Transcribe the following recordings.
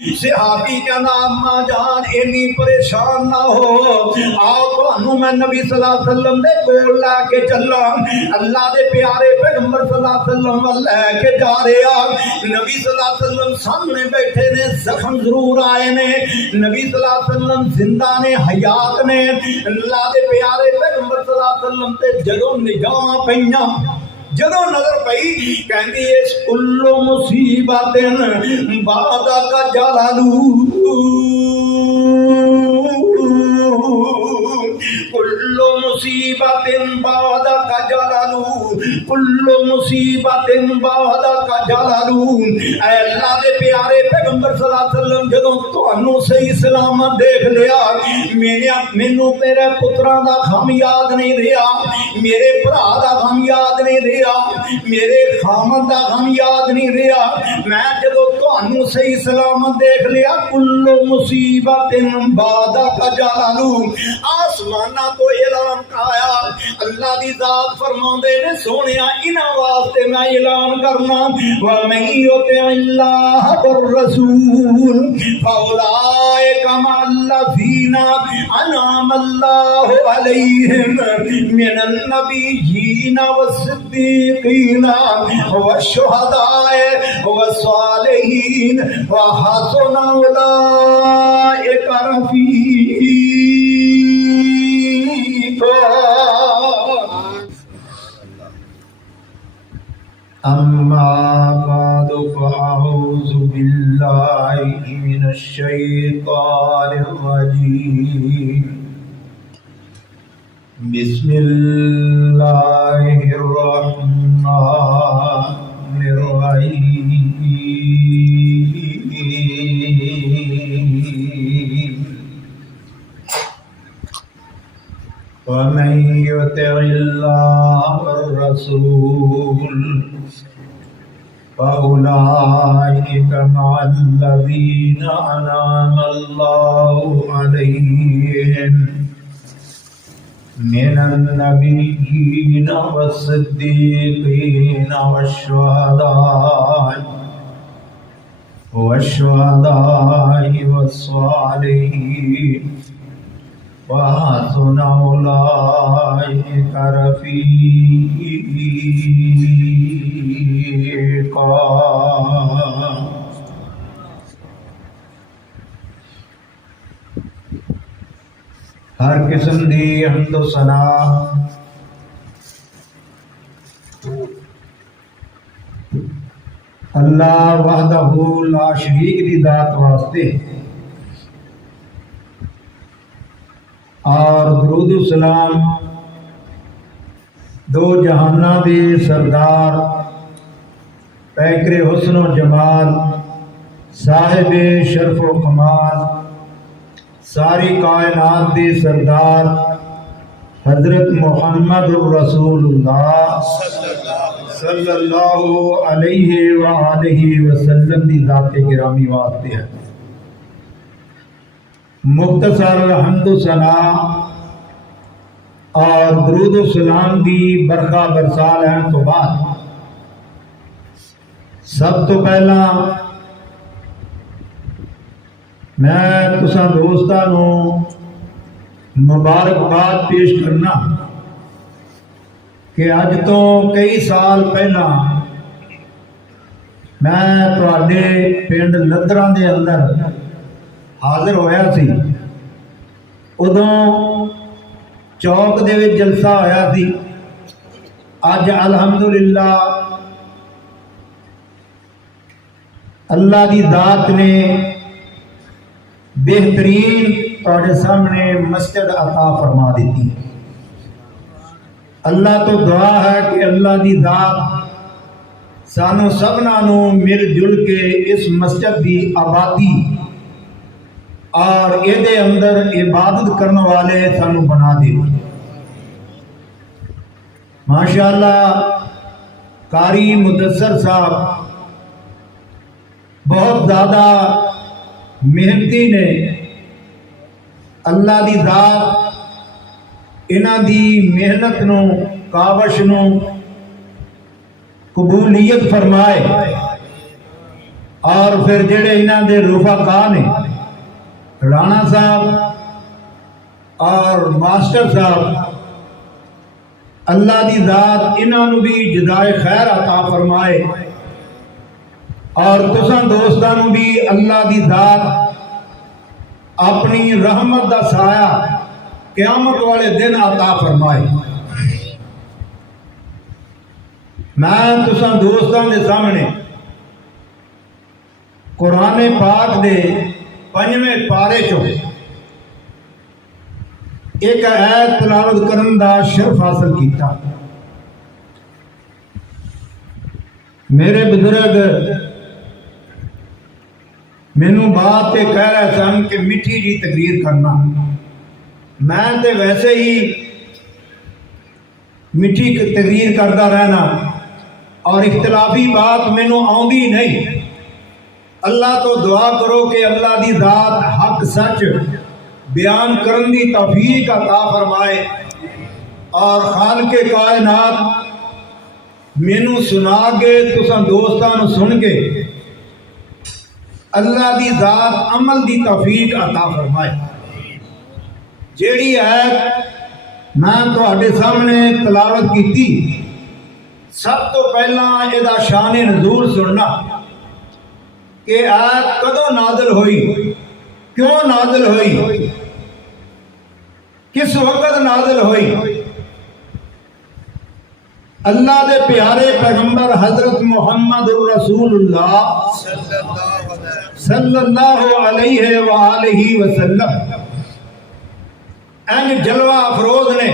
صحابی کا نام ماں جان اینی پریشان نہ ہو، آؤ تو میں نبی صلی اللہ علیہ وسلم دے کول لے کے چلا، اللہ دے پیارے پیغمبر صلی اللہ علیہ وسلم لے کے جا رہا، نبی صلی اللہ علیہ وسلم سامنے بیٹھے نے، زخم ضرور آئے نے، نبی صلی اللہ علیہ وسلم زندہ نے، حیات نے، اللہ دے پیارے پیغمبر صلی اللہ علیہ وسلم تے جدوں نگاہ پئیاں، جدو نظر پئی کہندی اس کلو مصیبت بعد کا جلالو، کلو مصیبت بعد کا جلالو، کلو مصیبت بعد کا جلالو۔ اے اللہ دے پیارے پیغمبر صلی اللہ علیہ وسلم جدوں تانوں صحیح سلامت دیکھ لیا، مینوں تیرے پتراں دا غم یاد نہیں رہا، میرے بھرا دا غم یاد نہیں رہا، میرے خامد دا غم یاد نہیں رہا، میں جدو تانوں صحیح سلامت دیکھ لیا، کلو مصیبت بعد کا جلالو، آسمانہ تو اعلان کرایا، اللہ دی ذات فرماندے نے سونیا انہاں واسطے میں اعلان کرنا، وَمَن يُطِعِ اللَّهَ وَالرَّسُولَ فَأُولَٰئِكَ مَعَ الَّذِينَ أَنْعَمَ اللَّهُ عَلَيْهِم مِّنَ النَّبِيِّينَ وَالصِّدِّيقِينَ وَالشُّهَدَاءِ وَالصَّالِحِينَ وَحَسُنَ أُولَٰئِكَ رَفِيقًا۔ أما بعد فأعوذ بالله من الشيطان الرجيم، بسم الله الرحمن الرحيم، ومن يطع الله والرسول فأولئك مع الذين أنعم الله عليهم من النبيين والصديقين والشهداء والصالحين وحسن أولئك رفيقا۔ ہر قسم دی حمد و ثنا اللہ وحدہ لا شریک دی ذات واسطے، اور درود و سلام دو جہانہ دے سردار پیکر حسن و جمال صاحب شرف و کمال ساری کائنات دے سردار حضرت محمد رسول اللہ صلی اللہ علیہ وآلہ وسلم دی ذات گرامی واسطے ہے۔ مختصر حمد و ثنا اور درود و سلام دی برکھا برسال ہے تو بعد سب تو پہلا میں تساں دوستانوں مبارکباد پیش کرنا کہ اج تو کئی سال پہلا میں تواڈے پنڈ لدراں دے اندر حاضر ہویا سی، ادوں چوک دے وچ جلسہ ہویا سی۔ اج الحمدللہ اللہ دی ذات نے بہترین تواڈے سامنے مسجد عطا فرما دیتی۔ اللہ تو دعا ہے کہ اللہ دی ذات سانو سبنا نو مل جل کے اس مسجد دی آبادی اور یہ اندر عبادت کرنے والے سانو بنا دے۔ ماشاءاللہ قاری مدثر صاحب بہت زیادہ محنتی نے، اللہ دی ذات انہاں دی محنت نو کاوش نو قبولیت فرمائے اور پھر جڑے انہاں دے رفقا نے رانا صاحب اور ماسٹر صاحب، اللہ دی ذات انہاں نو بھی جزائے خیر عطا فرمائے، اور تساں دوستاں نو بھی اللہ دی ذات اپنی رحمت دا سایہ قیامت والے دن عطا فرمائے۔ میں تساں دوستاں دے سامنے قرآن پاک دے 5ویں پارے چوں ایک آیت تلاوت کرن دا شرف حاصل کیتا۔ میرے بزرگ مینو بات تے کہہ رہے سن کہ میٹھی جی تقریر کرنا، میں تے ویسے ہی میٹھی تقریر کرتا رہنا، اور اختلافی بات مینو آؤندی نہیں۔ اللہ تو دعا کرو کہ اللہ دی ذات حق سچ بیان کرن دی توفیق عطا فرمائے، اور خالق کائنات مینو سنا کے تساں دوستاں سن کے اللہ دی ذات عمل دی توفیق عطا فرمائے۔ جیڑی آیت میں تواڈے سامنے تلاوت کیتی، سب تو پہلا یہ شان نزول سننا کہ آیت کدوں نازل ہوئی، کیوں نازل ہوئی، کس وقت نازل ہوئی۔ اللہ دے پیارے پیغمبر حضرت محمد رسول اللہ صلی اللہ علیہ وآلہ وسلم ان جلوہ افروز نے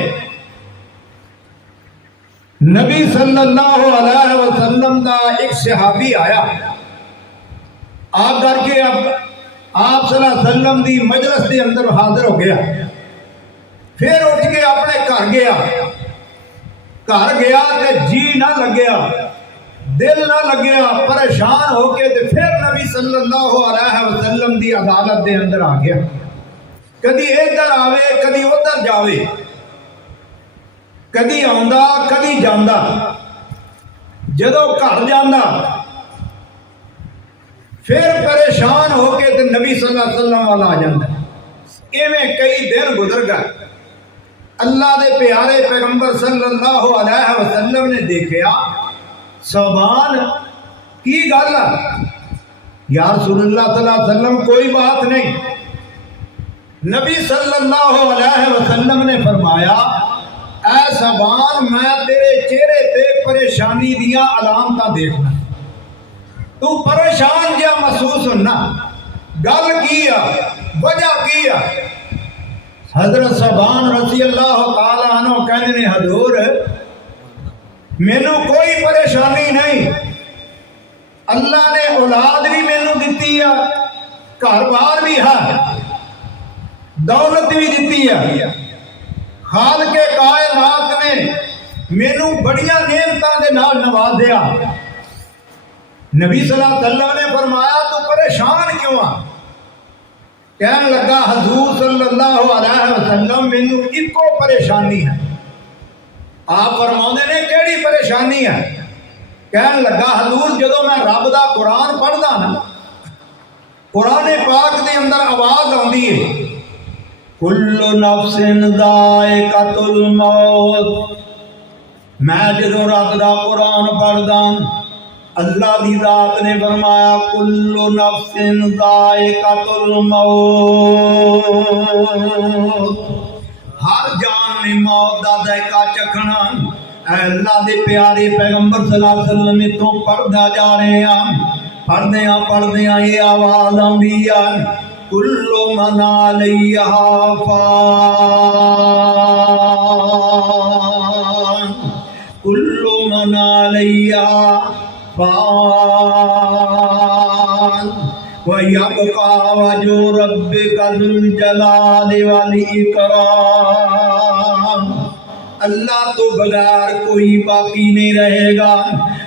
نبی صلی اللہ علیہ وسلم دا ایک صحابی آیا، آ کر کے اب آپ صلی اللہ علیہ وسلم دی مجلس دے اندر حاضر ہو گیا، پھر اٹھ کے اپنے گھر گیا تے جی نہ لگیا، دل نہ لگیا، پریشان ہو کے تے پھر نبی صلی اللہ علیہ وسلم دی عدالت دے اندر آ گیا، کدی ادھر آوے کدی ادھر جاوے، کدی آندا کدی جاندا، جدو گھر جانا پھر پریشان ہو کے تے نبی صلی اللہ علیہ وسلم والا آ جاتا۔ ایویں کئی دن گزر گئے، اللہ دے پیارے پیغمبر صلی اللہ علیہ وسلم نے دیکھا صوبان کی گل ہے، یا رسول اللہ صلی اللہ علیہ وسلم کوئی بات نہیں۔ نبی صلی اللہ علیہ وسلم نے فرمایا، اے صوبان میں تیرے چہرے تے پریشانی دیاں علامتاں دیکھنا، تو پریشان جہاں محسوس ہونا، گل کی ہے، وجہ کی ہے؟ حضرت صوبان رضی اللہ تعالیٰ عنہ کہنے نے، حضور مینوں کوئی پریشانی نہیں، اللہ نے اولاد بھی مینوں دیتی ہے، گھر بار بھی ہے، دولت بھی دیتی ہے، خالق کائنات نے مینوں بڑیاں نعمتاں دے نال نوازیا۔ نبی صلی اللہ علیہ وسلم نے فرمایا تو پریشان کیوں آ؟ کہنے لگا حضور صلی اللہ علیہ وسلم مینوں ایکو پریشانی ہے۔ آپ فرماؤندے نے کیڑی پریشانی ہے؟ کہنے لگا حضور جدو میں رب دا قرآن پڑھدا نا، قرآن پاک دے اندر آواز آندی ہے، کل نفس ذائقۃ الموت، میں جدو رب دا قرآن پڑھدا اللہ دی ذات نے فرمایا کل نفس ذائقۃ الموت، ہر جان نے موت دا ذائقہ چکھنا۔ اے اللہ دے پیارے پیغمبر صلی اللہ علیہ وسلم تو پڑھدا جا رہے ہیں، پڑھدیاں یہ آواز آندی ہے، کل من علیہا فان، کل من علیہا فان وَيَبْقَى وَجْهُ رَبِّكَ ذُو الْجَلَالِ وَالْإِكْرَامِ، اللہ تو بغیر کوئی باقی نہیں رہے گا،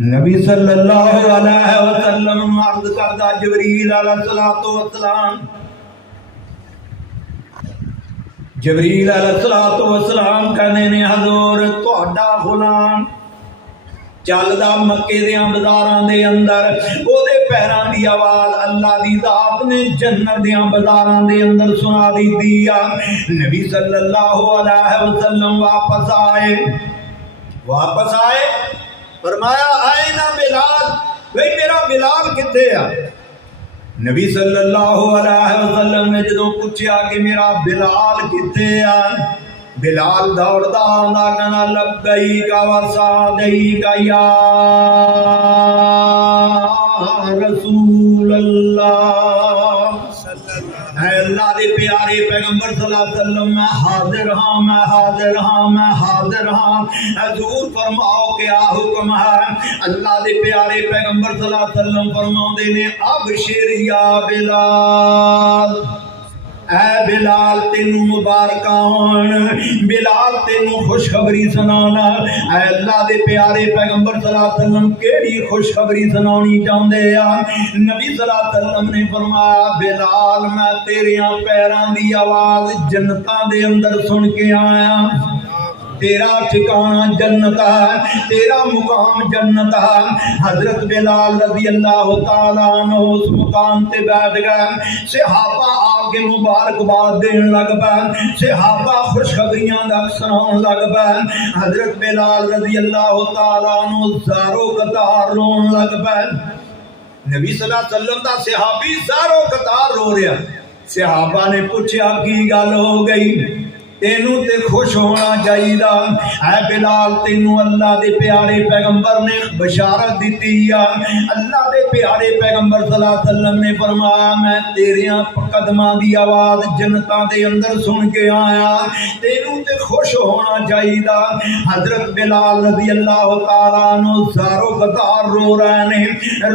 نبی صلی اللہ علیہ وسلم عرض کردہ جبریل علیہ السلام، جبریل علیہ السلام کہنے نے حضور تہاڈا غلام چلدا مکے دیاں بازاراں دے اندر، او دے پیراں دی آواز اللہ دی ذات نے جنت دیاں بازاراں دے اندر سنا دیتی ہے۔ نبی صلی اللہ علیہ وسلم واپس آئے، فرمایا آئے نا بلال، بھئی میرا بلال کتے آ؟ نبی صلی اللہ علیہ وسلم نے جدوں پوچھا کہ میرا بلال کتے آ، بلال دوڑدا آندا کہنا لبیک و سعدیک یا رسول اللہ، اے اللہ دے پیارے پیغمبر صلی اللہ علیہ وسلم میں حاضر ہاں، میں حاضر ہاں، میں حاضر ہاں، حضور فرماؤ کیا حکم ہے؟ اللہ دے پیارے پیغمبر صلی اللہ علیہ وسلم فرماؤندے نے ابشر یا بلال، اے بلال تینوں مبارکاں ہون، بلال تینوں خوشخبری سنانا۔ اے اللہ دے پیارے پیغمبر صلی اللہ علیہ وسلم کیڑی خوشخبری سنانی چاہندے آ؟ نبی صلی اللہ علیہ وسلم نے فرمایا بلال میں تیریاں پیراں دی آواز جنتاں دے اندر سن کے آیا، تیرا ٹھکانہ جنت ہے، تیرا مقام جنت ہے۔ حضرت بلال رضی اللہ تعالیٰ عنہ اس مقام تے بیٹھ گئے، صحابہ آگے مبارکباد دین لگ پے، صحابہ خوشخبریاں دا سنان لگ پے۔ حضرت بلال رضی اللہ تعالیٰ عنہ زارو قطار رون لگ پے۔ نبی صلی اللہ علیہ وسلم دا صحابی زارو قطار رو رہا، صحابہ نے پوچھا کی گل ہو گئی؟ تینوں تے خوش ہونا چاہیے، اے بلال تینوں اللہ دے پیارے پیغمبر نے بشارت دیتی ہے۔ اللہ دے پیارے پیغمبر صلی اللہ علیہ وسلم نے فرمایا میں تیریاں قدماں دی آواز جنتاں دے اندر سن کے آیا، تینوں تے خوش ہونا چاہیے۔ حضرت بلال رضی اللہ تعالیٰ عنہ زارو قطار رو رہے نے،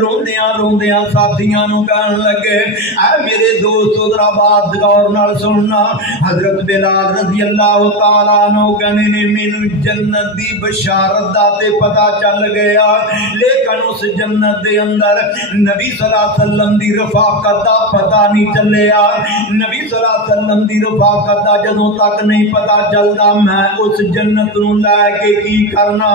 روندیاں روندیاں ساتھیاں نو کہن لگے اے میرے دوستو ذرا بات غور نال سننا۔ حضرت بلال رضی اللہ تعالیٰ عنہ کہنے نے مینوں جنت دی بشارت دا تے پتہ چل گیا، لیکن اس جنت دے اندر نبی صلی اللہ علیہ وسلم دی رفاقت دا پتہ نہیں چلیا۔ نبی صلی اللہ علیہ وسلم دی رفاقت دا جدوں تک نہیں پتہ چلدا میں اس جنت نوں لے کے کی کرنا۔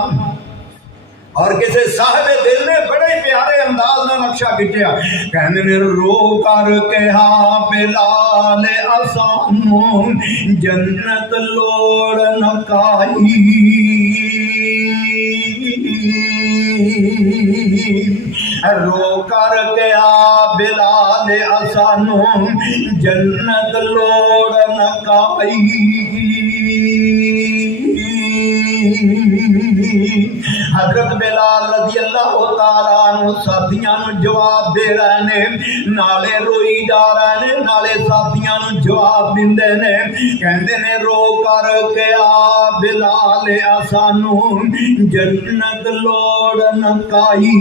اور کسی صاحب دل نے بڑے پیارے انداز میں نقشہ کھچیا، کہنے نے رو کر کہا بلال اسانو جنت لوڑ نکائی، رو کر کہا بلال اسانو جنت لوڑ نکائی۔ حضرت بلال رضی اللہ تعالیٰ عنہ ساتھیاں نو جواب دے رہے نے، نالے روئی جا رہے نے، نالے ساتھیاں نو جواب دیندے نے، کہندے نے رو کر کے آ بلال اسانو جنت لوڑ نکائی،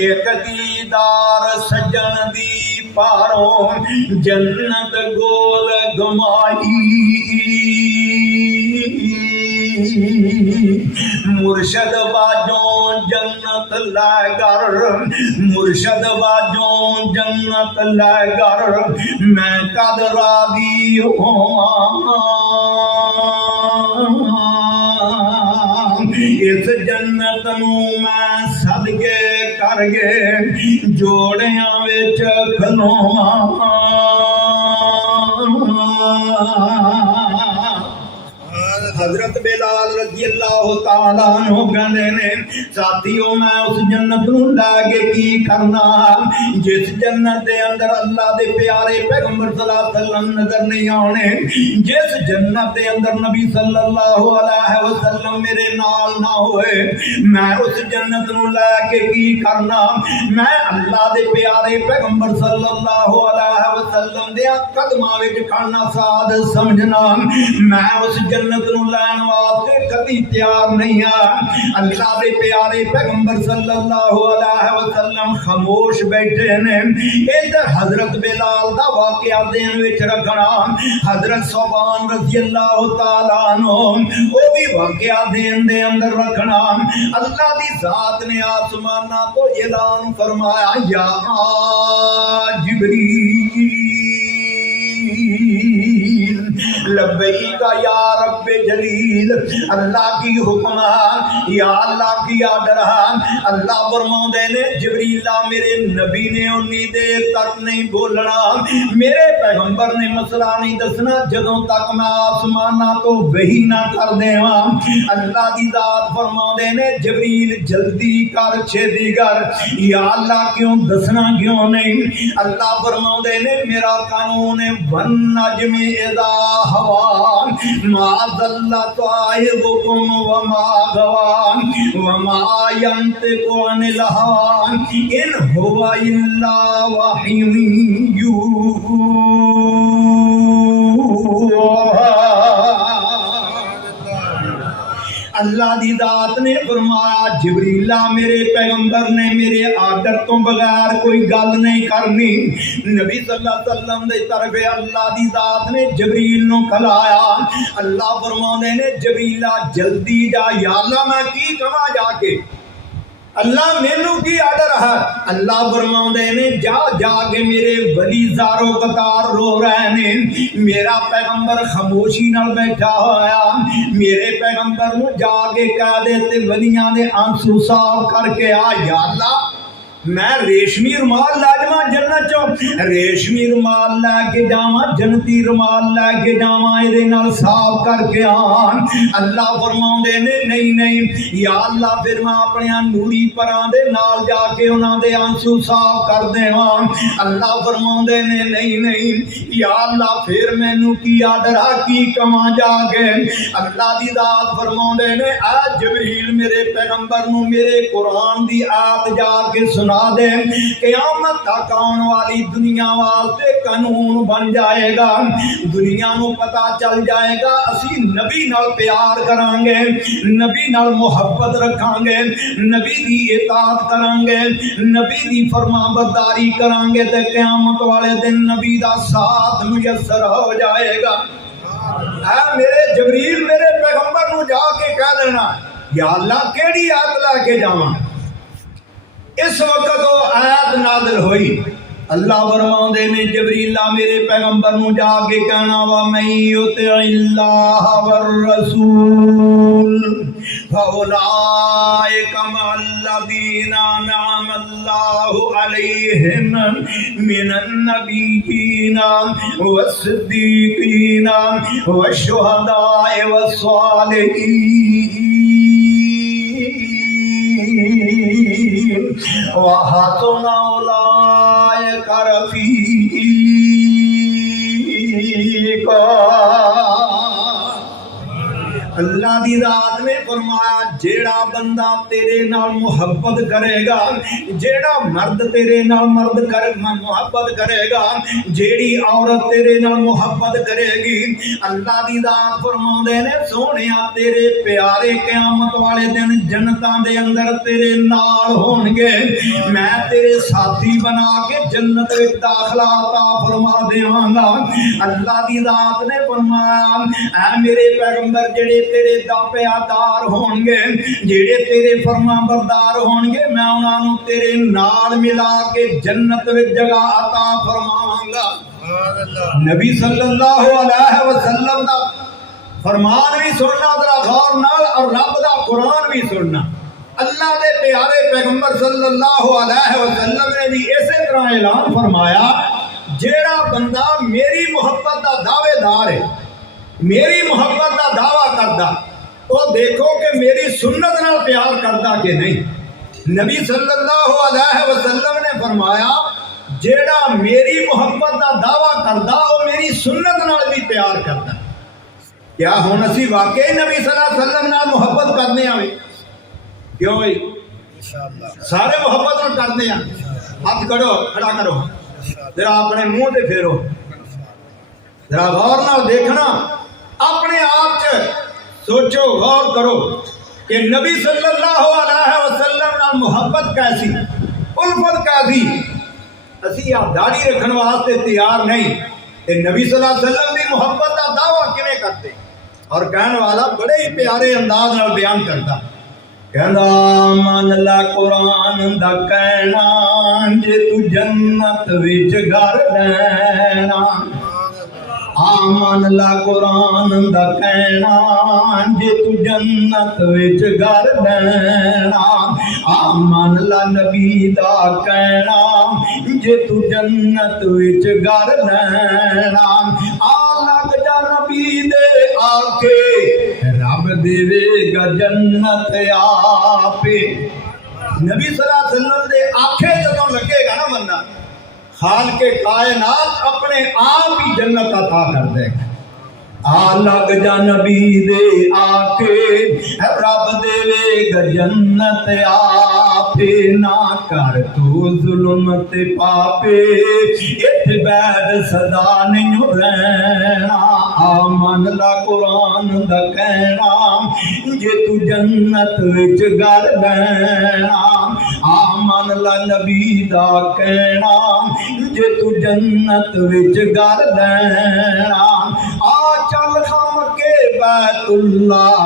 ایک دیدار سجن دی پاروں جنت گول گمائی، مرشد باجوں جنت لے گر، مرشد باجوں جنت لے گر، میں کد راضی ہوں اس جنت نو میں صدقے کر کے جوڑیاں وچ کھلواں۔ حضرت بلال رضی اللہ تعالیٰ عنہ کہندے نے ساتھیوں میں اس جنت نوں لے کے کی کرنا جس جنت دے اندر اللہ دے پیارے پیغمبر صلی اللہ علیہ وسلم نظر نہیں آنے، جس جنت دے اندر نبی صلی اللہ علیہ وسلم میرے نال نہ ہوئے، میں اس جنت نوں لے کے کی کرنا؟ میں اللہ دے پیارے پیغمبر صلی اللہ علیہ وسلم دے قدماں وچ کھڑنا سعادت سمجھنا، میں اس جنت نوں لین واسطے کبھی تیار نہیں ہے۔ اللہ دے پیارے پیغمبر صلی اللہ علیہ وسلم خاموش بیٹھے نے۔ ادھر حضرت بلال دا واقعہ دین وچ رکھنا، حضرت صوبان رضی اللہ تعالیٰ عنہ وہ بھی واقعہ دین دے اندر رکھنا۔ اللہ دی ذات نے آسمانہ تو اعلان فرمایا یا جبریل لبیک یا رب جلیل، اللہ کی حکم ہے، یا اللہ کی آرڈر ہے۔ اللہ فرماؤندے نے جبریلا میرے نبی نے انی دیر تک نہیں بولنا، میرے پیغمبر نے مسئلہ نہیں دسنا جدوں تک میں آسمانہ تو وحی نہ کر دیواں۔ اللہ دی ذات فرماؤندے نے جبریل جلدی کر چھیتی کر، یا اللہ کیوں دسنا کیوں نہیں؟ اللہ فرماؤندے نے میرا قانون ہے والنجم اذا ہوا ما ضل صاحبکم وما غوا وما ينطق عن الهوى ان هو الا وحی یوحی۔ اللہ دی ذات نے فرمایا جبریلا میرے پیغمبر نے میرے آرڈر تو بغیر کوئی گل نہیں کرنی۔ نبی صلی اللہ علیہ وسلم دے طرف اللہ دی ذات نے جبریل نو کھلایا۔ اللہ فرماندے نے جبریلا جلدی جا، یا اللہ میں کی کہاں جا کے؟ اللہ مینوں کی آرڈر ہے؟ اللہ فرماؤندے نے جا جا کے میرے ولی زارو قطار رو رہے نے، میرا پیغمبر خاموشی نال بیٹھا ہویا، میرے پیغمبر نو جا کے کہہ دے تے ولیاں دے آنسو صاف کر کے آ، یا اللہ میں ریشمی رومال لے جاواں جنت چوں، ریشمی رومال لے کے جاواں، جنتی رومال لے کے جاواں، اے نال صاف کر کے آن۔ اللہ فرماؤندے نے نہیں نہیں یا اللہ پھر میں اپنے نوری پراں دے نال جا کے انہاں دے آنسو صاف کر دیواں۔ اللہ فرماؤندے نے نہیں نہیں یا اللہ پھر مینوں کی آرڈر کی کواں جا کے؟ اللہ دی ذات فرماؤندے نے اے جبریل میرے پیغمبر نو میرے قرآن دی آیت جا کے سنا دے، قیامت تک آن والی دنیا واسطے قانون بن جائے گا، دنیا نو پتا چل جائے گا اسی نبی نال پیار کران گے، نبی نال محبت رکھان گے، نبی دی اطاعت کران گے، نبی دی فرما برداری کران گے تے قیامت والے دن نبی دا ساتھ میسر ہو جائے گا۔ اے میرے جبریل میرے پیغمبر نو جا کے کہہ دینا یا اللہ کیڑی آیت لے کے جاواں؟ اس وقت وہ آیت نازل ہوئی۔ اللہ فرماؤندے نے جبریلا میرے پیغمبر نو جا کے کہنا وَمَن يُطِعِ اللَّهَ وَالرَّسُولَ فَأُولَٰئِكَ مَعَ الَّذِينَ أَنْعَمَ اللَّهُ عَلَيْهِم مِّنَ النَّبِيِّينَ وَالصِّدِّيقِينَ وَالشُّهَدَاءِ وَالصَّالِحِينَ وَحَسُنَ أُولَٰئِكَ رَفِیقًا۔ اللہ دی ذات نے فرمایا جیڑا بندہ تیرے نال محبت کرے گا، جیڑا مرد تیرے نال محبت کرے گا، جیڑی عورت تیرے نال محبت کرے گی، اللہ دی ذات فرماؤندے نے سونیا تیرے پیارے قیامت والے دن جنتاں دے اندر تیرے نال ہون گے، میں تیرے ساتھی بنا کے جنت وچ داخلہ عطا فرما دیواں گا۔ اللہ دی ذات نے فرمایا اے میرے پیغمبر جڑے تیرے تابعدار ہون گے، جڑے تیرے فرما بردار ہون گے، میں انہاں نوں تیرے نال ملا کے جنت وچ جگہ عطا فرماواں گا۔ نبی صلی اللہ علیہ وسلم دا فرمان بھی سننا ذرا غور نال، اور رب دا قرآن بھی سننا۔ اللہ دے پیارے پیغمبر صلی اللہ علیہ وسلم نے بھی اسی طرح اعلان فرمایا جیڑا بندہ میری محبت دا دعوے دار ہے، میری محبت دا دعویٰ کردا، تو دیکھو کہ میری سنت نال پیار کردا کہ نہیں۔ نبی صلی اللہ علیہ وسلم نے فرمایا جیڑا میری محبت دا دعویٰ کردا وہ میری سنت نال بھی پیار کردا۔ کیا ہن اسی واقعی نبی صلی اللہ علیہ وسلم نال محبت کرنے آئے؟ کیوں بھائی سارے محبت نال کرنے ہیں؟ ہاتھ کرو، کھڑا کرو، ذرا اپنے منہ تے پھیرو، ذرا غور نال دیکھنا اپنے آپ چ سوچو غور کرو کہ نبی صلی اللہ علیہ وسلم نال محبت کیسی، الفت کیسی، اسی آپ داڑھی رکھن واسطے تیار نہیں کہ نبی صلی اللہ علیہ وسلم کی محبت کا دعویٰ کیویں کرتے، اور کہنے والا بڑے ہی پیارے انداز نال بیان کرتا، کہندا من لا قرآن دا کہنا جے تو جنت وچ گھر لینا، آمن لا قرآن دا کہنا جے تو جنت وچ گھر لینا، آمن لا نبی دا کہنا جے تو جنت وچ گھر لینا، آ لگ جا نبی دے آکے رب دے گا جنت آپے۔ نبی صلی اللہ علیہ وسلم دے آنکھیں جدوں لگے گا نا بندہ، خالق کائنات اپنے آپ ہی جنت عطا کر دے گا۔ آ لگ جا نبی دے آکے رب دے گا جنت آپے، نہ کر تو ظلم تے پاپے ات بیٹھ صدا نہیں رہنا، آمن لا قرآن دا کہنا جے تو جنت وچ گھر لینا، آمن لا نبی دا کہنا جے تو جنت وچ گھر لینا، آ چل خم کے بیت اللہ،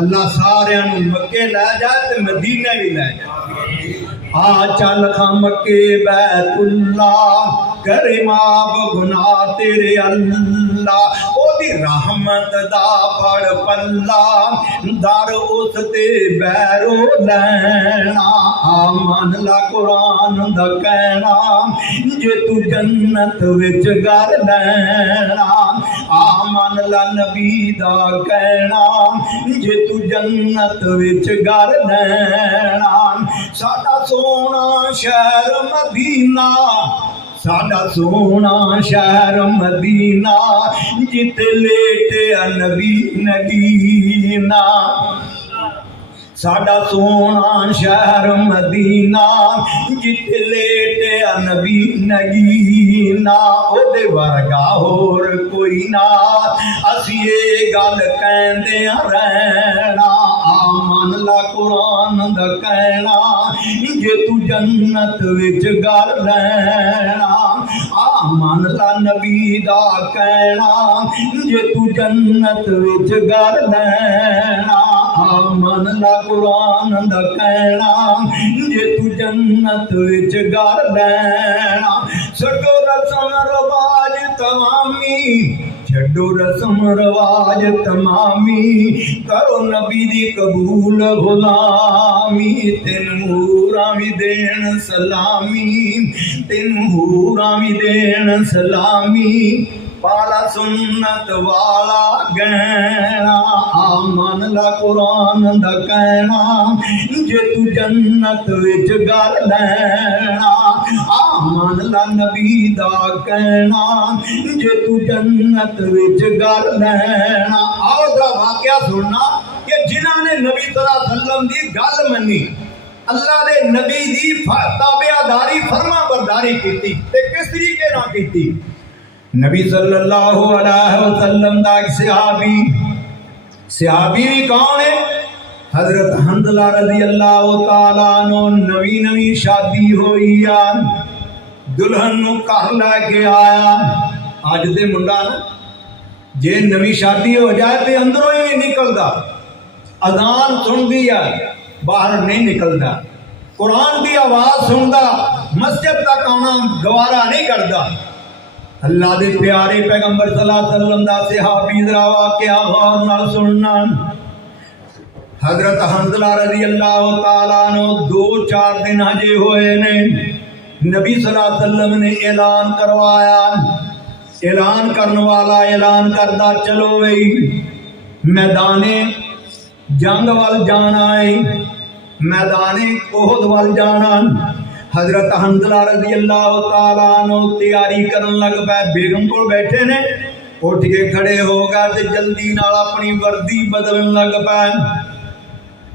اللہ سارے مکے لے جائے تے مدینے بھی لے جائے، آ چل خم کے بیت اللہ کرے معاف گناہ تیرے اللہ، او دی رحمت دا پڑ پلا در اس تے بیرو لینا، آمن لا قرآن دا کہنا جے تو جنت وچ گھر لینا، آمن لا نبی دا کہنا جے تو جنت وچ گھر لینا، ساڈا سونا شہر مدینہ، ساڈا سونا شہر مدینہ جتے لیٹیا نبی نگینا، ساڈا سونا شہر مدینہ جتے لیٹیا نبی نگینا، او دے ورگا ہور کوئی نہ اسی اے گل کہندیاں رہنا، آمن لا قرآن دا کہنا جے تو جنت وچ گھر لینا، آمن لا نبی دا کہنا جے تو جنت وچ گھر لینا، آمن لا قرآن دا کہنا جے تو جنت وچ گھر لینا، چھڈو رسم رواج تمامی، چھڈو رسم رواج تمامی، کرو نبی دی قبول غلامی، تین ہوراں وی دین سلامی، تین ہوراں وی دین سلامی، پالا سنت والا گہنا، آمن لا قرآن دا کہنا جے تو جنت وچ گھر لینا، آمن لا نبی دا کہنا جے تو جنت وچ گھر لینا۔ آؤ ذرا واقعہ سننا کہ جنہاں نے نبی صلی اللہ علیہ وسلم دی گل منی، اللہ دے نبی دی تابعداری فرما برداری کیتی، تے کس طریقے نال کیتی؟ نبی صلی اللہ علیہ وسلم دا ایک صحابی بھی کون ہے؟ حضرت حنظلہ رضی اللہ تعالیٰ عنہ، نوی نوی شادی ہوئی آ، دلہن نو گھر لے کے آیا۔ اج دے منڈا نا جے نوی شادی ہو جائے تے اندروں ہی نہیں نکلدا، اذان سن دی ہے باہر نہیں نکلدا، قرآن دی آواز سندا مسجد تک آنا گوارا نہیں کردا۔ اللہ دے پیارے پیغمبر صلی اللہ علیہ وسلم دا صحابی ذرا واقعہ غور نال سننا۔ حضرت حنظلہ رضی اللہ تعالیٰ عنہ 2-4 دن ہجے ہوئے نے، نبی صلی اللہ علیہ وسلم نے اعلان کروایا، اعلان کرنے والا اعلان کردہ چلو وئی میدان جنگ وال جانا ہے، میدان احد وال جانا۔ حضرت حنظلہ رضی اللہ تعالیٰ عنہ تیاری کرن لگ پے، بیگم کو بیٹھے نے، اٹھ کے کھڑے ہو گئے تے جلدی نال اپنی وردی بدلن لگ پے،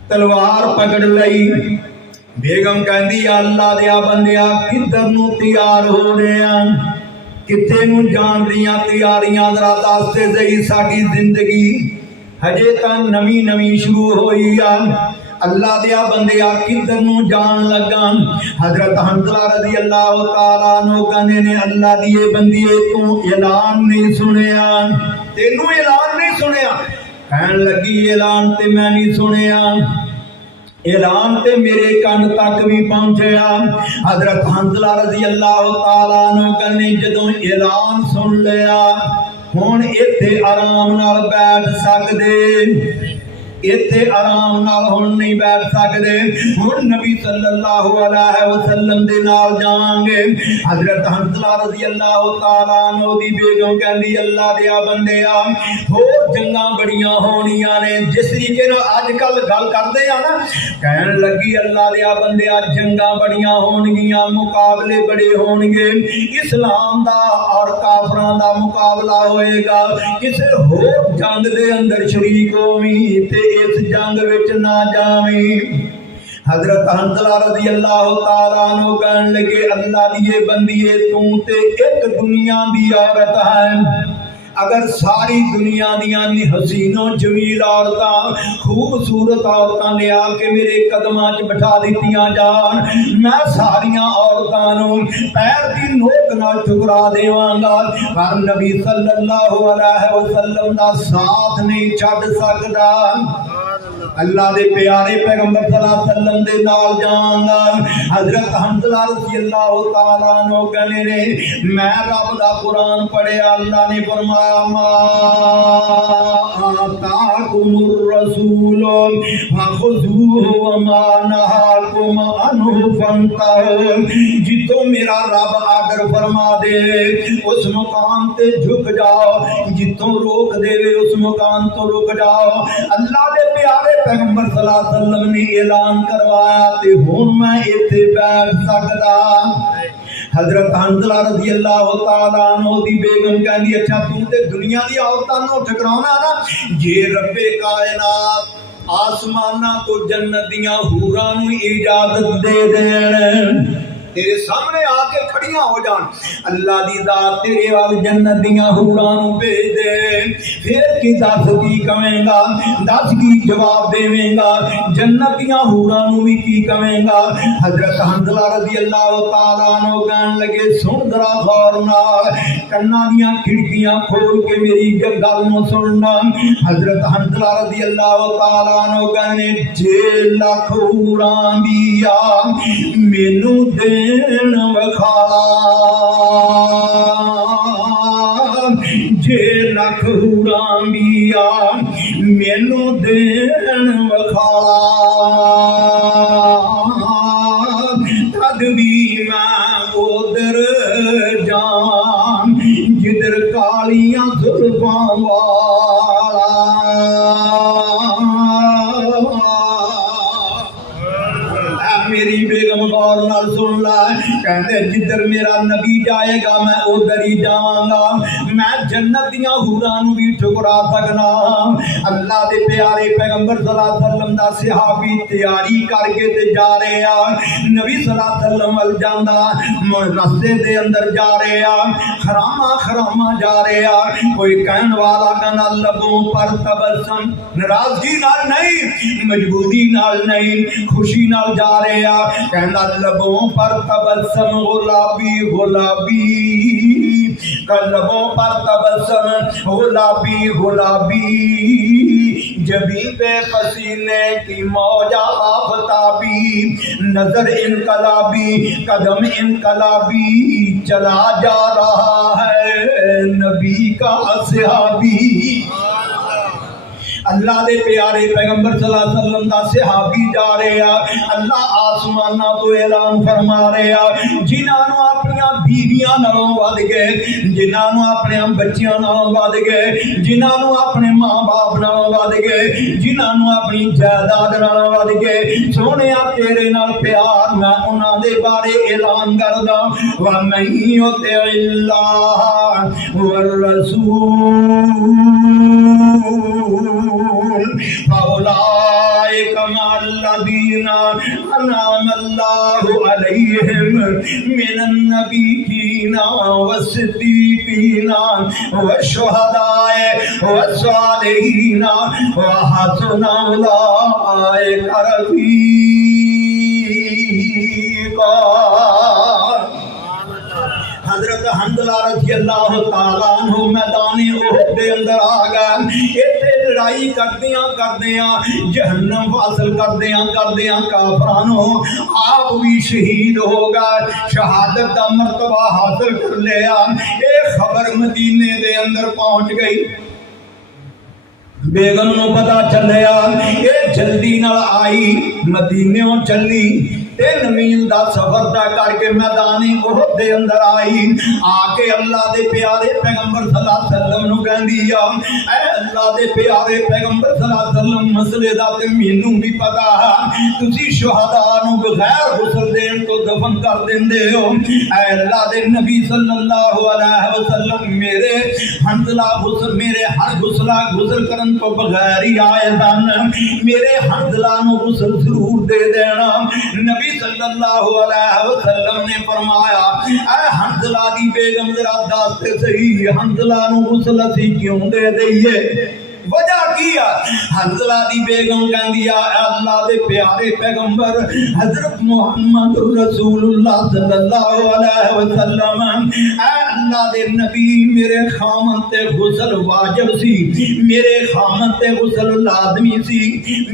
تلوار پکڑ لئی۔ بیگم کہندی اللہ دیا بندیا کدھر نو تیار ہو رہے ہیں، کتے نو جان دیاں تیاریاں ذرا دس تے ساڈی زندگی ہجے تا نویں نویں شروع ہوئی آ اللہ دیا بندیا کدھر نو جان لگا حضرت حنظلہ رضی اللہ تعالیٰ عنہ کہنے نے اللہ دیے بندیے تو اعلان نہیں سنیا تینوں اعلان نہیں سنیا کہن لگی اعلان تے میں نہیں سنیا اعلان تے میرے کان تک بھی پہنچیا حضرت حنظلہ رضی اللہ تعالیٰ عنہ کہنے جدوں اعلان سن لیا ہن ایتھے آرام نال بیٹھ سکدے ایتھے آرام نال ہن نہیں بیٹھ سکدے ہن نبی صلی اللہ علیہ وسلم دے نال جاؤں گے حضرت حنظلہ رضی اللہ تعالیٰ عنہ دی بیگم کہندی اللہ دیا بندیا ہور جنگاں بڑیاں ہونیاں نے جس طریقے نال اج کل گل کردے آ نا کہن لگی اللہ دیا بندیا جنگاں بڑیاں ہون گیاں مقابلے بڑے ہون گے اسلام دا اور کافراں دا مقابلہ ہوئے گا کسے ہور جنگ دے اندر شریک ہوویں تے اس جنگ وچ نہ جاویں حضرت حنظلہ رضی اللہ تعالیٰ عنہ کہن لگے اللہ دیے بندیے تو تے ایک دنیا دی عورت ہے اگر ساری دنیا دیاں حسین و جمیل عورتاں خوبصورت عورتاں لے آ کے میرے قدماں چ بٹھا دتیاں جان میں ساریاں عورتاں نو پیر دی نوک نال ٹھکرا دیواں گا پر نبی صلی اللہ علیہ وسلم دا ساتھ نہیں چھڈ سکدا اللہ دے پیارے پیغمبر صلی اللہ علیہ وسلم دے نال جانا حضرت حنظلہ رضی اللہ تعالیٰ عنہ کہنے نے میں رب دا قرآن پڑھیا اللہ نے فرمایا ما آتاکم الرسول فخذوہ وما نہاکم عنہ فانتہوا جتوں میرا رب آرڈر فرما دے اس مقام تے جھک جاؤ جتوں روک دے اس مقام تو رک جاؤ اللہ دے پیارے پیغمبر صلی اللہ علیہ وسلم نے اعلان کروایا تے ہن میں ایتھے بیٹھ سکدا حضرت حنظلہ رضی اللہ تعالیٰ عنہ دی بیگم کہندی اچھا تو تے دنیا دی عورتاں نو ٹھکراونا نا جے رب کائنات آسماناں تو جنت دیاں حوراں نو اجازت دے دین تیرے سامنے آ کے کھڑیاں ہو جان اللہ دی ذات تیرے وال جنت دیاں حوراں نو بھیج دے پھر کی دس کی کہیں گا دس کی جواب دیویں گا جنت دیاں حوراں نو بھی کی کہیں گا حضرت حنظلہ رضی اللہ تعالیٰ عنہ کہن لگے سن ذرا غور نال کنا دیاں کھڑکیاں کھول کے میری گل نو سننا حضرت حنظلہ رضی اللہ تعالیٰ عنہ کہنے جے لاکھ حوراں دیا مینوں دے وکھالا جے لکھ حوراں دیا مینوں دین وکھالا تد بھی میں ادھر جان جدھر کالیاں زلفاں والا میری بیگم غور نال سن لا کہندے جدھر میرا نبی جائے گا میں ادھر ہی جاواں گا میں جنت دیاں حوراں نو بھی ٹھکرا سکنا اللہ دے پیارے پیغمبر صلی اللہ علیہ وسلم دا صحابی تیاری کر کے تے جا رہے آ نبی صلی اللہ علیہ وسلم ول جاندا رستے دے اندر جا رہے آ خراما جا رہے آ کوئی کہن والا کہنا لبوں پر تبسم ناراضگی نال نہیں مجبوری نال نہیں خوشی نال جا رہے کہنا لبوں پر تبسم غلابی غلابی لبوں پر تبسم غلابی غلابی جبیں پہ پسینے کی موجہ آفتابی نظر انقلابی قدم انقلابی چلا جا رہا ہے نبی کا صحابی اللہ دے پیارے پیغمبر صلی اللہ علیہ وسلم دا صحابی جا رہے ہیں اللہ آسمانہ تو اعلان فرما رہے ہیں جنہاں نو اپنیاں بیویاں نالوں ود گئے جنہاں نو اپنے بچیاں نالوں ود گئے جنہاں نو اپنے ماں باپ نالوں ود گئے جنہاں نو اپنی جائیداد نالوں ود گئے سونیا تیرے نال پیار میں انہاں دے بارے اعلان کردا وَمَن يُطِعِ اللَّهَ وَالرَّسُولَ فَأُولَٰئِكَ مَعَ الذین انعم اللہ علیہم من النبیین والصدیقین والشہداء والصالحین وحسن اولئک رفیقا۔ حضرت حنظلہ رضی اللہ تعالیٰ عنہ میدان احد دے اندر آ گئے، اتنے لڑائی کردیاں جہنم حاصل کردیاں کافرانوں آپ بھی شہید ہو گئے، شہادت دا مرتبہ حاصل کر لیا۔ ایک خبر مدینے دے اندر پہنچ گئی، بیگم نو پتا چلیا، یہ جلدی نال آئی مدینےوں چلی، 3 میل دا سفر طے کر کے میدان احد دے اندر آئی، آ کے اللہ دے پیارے پیغمبر صلی اللہ علیہ وسلم نو کہندی اے اللہ دے پیارے پیغمبر صلی اللہ علیہ وسلم مسئلے دا تے مینوں بھی پتا ہے، تسی شہداء نو بغیر غسل دین تو دفن کر دیندے ہو، اے اللہ دے نبی صلی اللہ علیہ وسلم میرے حنظلہ غسل میرے ہر غسلہ غسل کرن تو بغیر ہی آئے دن، میرے حنظلہ نو غسل ضرور دے دینا۔ نبی صلی اللہ علیہ وسلم نے فرمایا اے حنظلہ دی بیگم ذرا دس تے صحیح حنظلہ نو غسل اسی کیوں دے دئیے، وجہ کیا؟ حنظلہ دی بیگم کہندی اے اللہ دے پیارے پیغمبر حضرت محمد رسول اللہ صلی اللہ علیہ وسلم، اے اللہ دے نبی میرے خامن تے غسل واجب سی، میرے خامن تے غسل لازمی سی،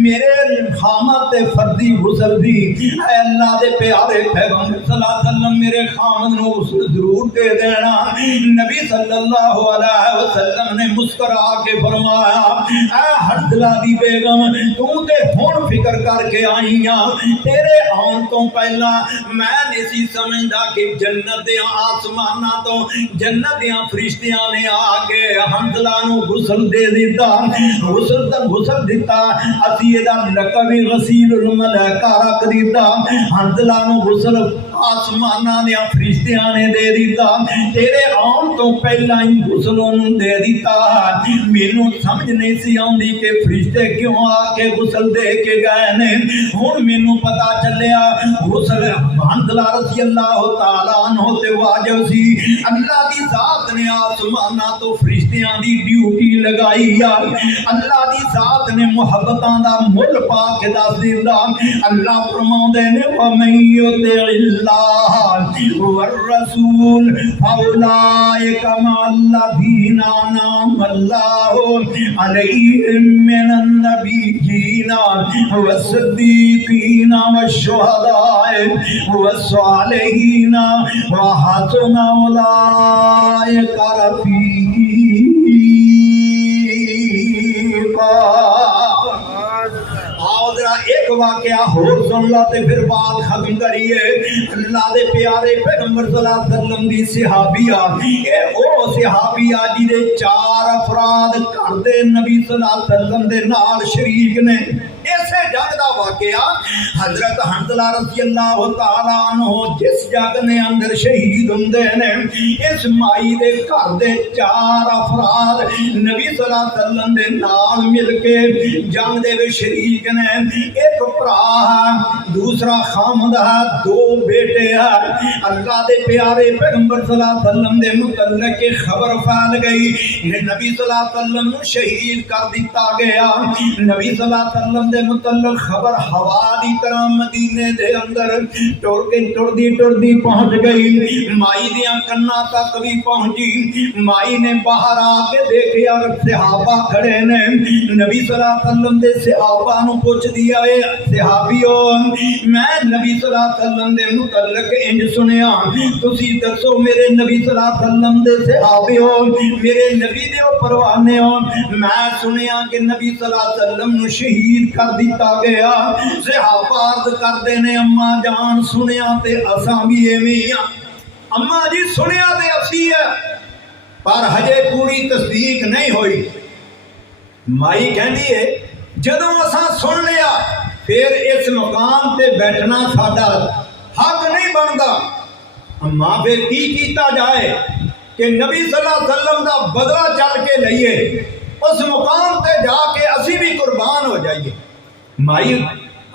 میرے خامن تے فردی غسل سی، اے اللہ دے پیارے پیغمبر صلی اللہ علیہ وسلم میرے خامن نو غسل ضرور دے دینا۔ نبی صلی اللہ علیہ وسلم نے مسکرا کے فرمایا اے حنظلہ دی بیگم تو تے ہن فکر کر کے آئی ہاں، تیرے آن تو پہلا میں نہیں سی سمجھدا کہ جنت دے آسماناں تو جنت دیاں فرشتیاں نے آ کے حنظلہ نو غسل دے دیتا، غسل دیتا، اسی دا لقب غسیل الملائکہ رکھ دیتا، حنظلہ نو غسل آسماناں دیاں فرشتیاں نے دے دیتا، تیرے آن تو پہلا ہی غسل دے دیتا۔ مینوں سمجھ نہیں سی آندی کہ فرشتے کیوں آ کے غسل دے کے گئے نے، ہن مینوں پتا چلیا غسل حنظلہ رضی اللہ تعالیٰ عنہ تے واجب سی، اللہ دی ذات نے آسماناں تو فرشتیاں دی ڈیوٹی لگائی آ، اللہ دی ذات نے محبتاں دا مل پا کے دس دیندا، اللہ فرماندے نے وَمَن يُطِعِ اللَّهَ وَالرَّسُولَ فَأُولَٰئِكَ مَعَ الَّذِينَ أَنْعَمَ اللَّهُ عَلَيْهِم مِّنَ النَّبِيِّينَ وَالصِّدِّيقِينَ وَالشُّهَدَاءِ وَالصَّالِحِينَ وَحَسُنَ أُولَٰئِكَ رَفِيقًا۔ ایک واقعہ اور سن لا تے پھر بات ختم کریے۔ اللہ دے پیارے پیغمبر صلی اللہ علیہ وسلم دی صحابیہ، اے او صحابیہ جی دے 4 افراد گھر دے نبی صلی اللہ علیہ وسلم دے نال شریک نے۔ ایسے جگ دا واقعہ حضرت حنظلہ رضی اللہ تعالیٰ عنہ جس جگ نے اندر شہید ہوندے نے، اس مائی دے گھر دے 4 افراد نبی صلی اللہ علیہ وسلم دے نال مل کے جنگ دے وچ شریک نے۔ ایک بھرا ہے، دوسرا خامد ہے، 2 بیٹے ہیں۔ اللہ دے پیارے پیغمبر صلی اللہ علیہ وسلم دے متعلق خبر پھیل گئی، نبی صلی اللہ علیہ وسلم نو شہید کر دیتا گیا۔ نبی صلی اللہ علیہ وسلم دے متعلق خبر ہوا دی طرح مدینے دے اندر ٹردی پہنچ گئی، مائی دیاں کناں تک بھی پہنچی۔ مائی نے باہر آ کے دیکھیا صحابہ کھڑے نے، نبی صلی اللہ علیہ وسلم دے صحابہ نو پوچھ دیا اے صحابیو میں نبی صلی اللہ علیہ وسلم دے متعلق انج سنیا، تسی دسو میرے نبی صلی اللہ علیہ وسلم دے صحابیو، میرے نبی دے پروانے ہو، میں سنیا کہ نبی صلی اللہ علیہ وسلم نو شہید کر دیتا گیا۔ صحابہ عرض کردے نے اماں جان سنیا تے اساں بھی ایویں ہاں، اماں جی سنیا تے اسی ہے پر ہجے پوری تصدیق نہیں ہوئی۔ مائی کہندی ہے جدوں اساں سن لیا پھر اس مقام تے بیٹھنا ساڈا حق نہیں بنتا، اماں پھر کی کیتا جائے کہ نبی صلی اللہ علیہ وسلم دا بدلہ چل کے لئیے، اس مقام تے جا کے اسی بھی قربان ہو جائیے۔ مائی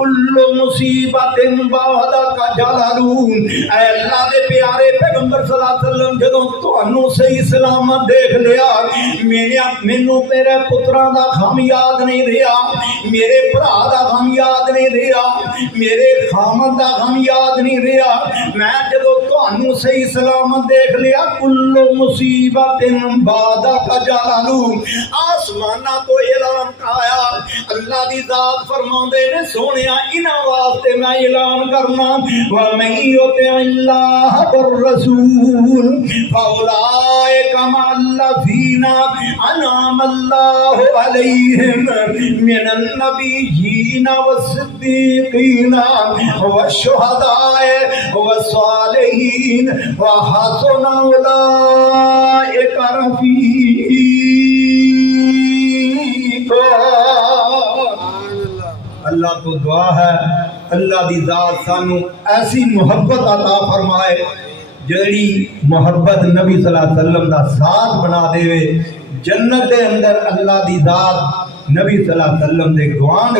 کل مصیبت بعدک جلالون، اے اللہ دے پیارے پیغمبر صلی اللہ علیہ وسلم جدوں تانوں صحیح سلامت دیکھ لیا، مینوں میرے پتراں دا غم یاد نہیں رہا، میرے بھرا دا غم یاد نہیں رہا، میرے خامد دا غم یاد نہیں رہا، میں جدوں تانوں صحیح سلامت دیکھ لیا، کل مصیبت بعدک جلالون، آسمانہ تو اعلان آیا، اللہ دی ذات فرماندے نے سونیا انہاں واسطے میں اعلان کرنا، وَمَن يُطِعِ اللَّهَ وَالرَّسُولَ فَأُولَٰئِكَ مَعَ الَّذِينَ أَنْعَمَ اللَّهُ عَلَيْهِم مِّنَ النَّبِيِّينَ وَالصِّدِّيقِينَ وَالشُّهَدَاءِ وَالصَّالِحِينَ وَحَسُنَ أُولَٰئِكَ رفیقا۔ اللہ تو دعا ہے اللہ دی ذات سانو ایسی محبت عطا فرمائے جڑی محبت نبی صلی اللہ علیہ وسلم دا ساتھ بنا دے، جنت دے اندر اللہ دی ذات نبی صلی اللہ علیہ وسلم دے گوان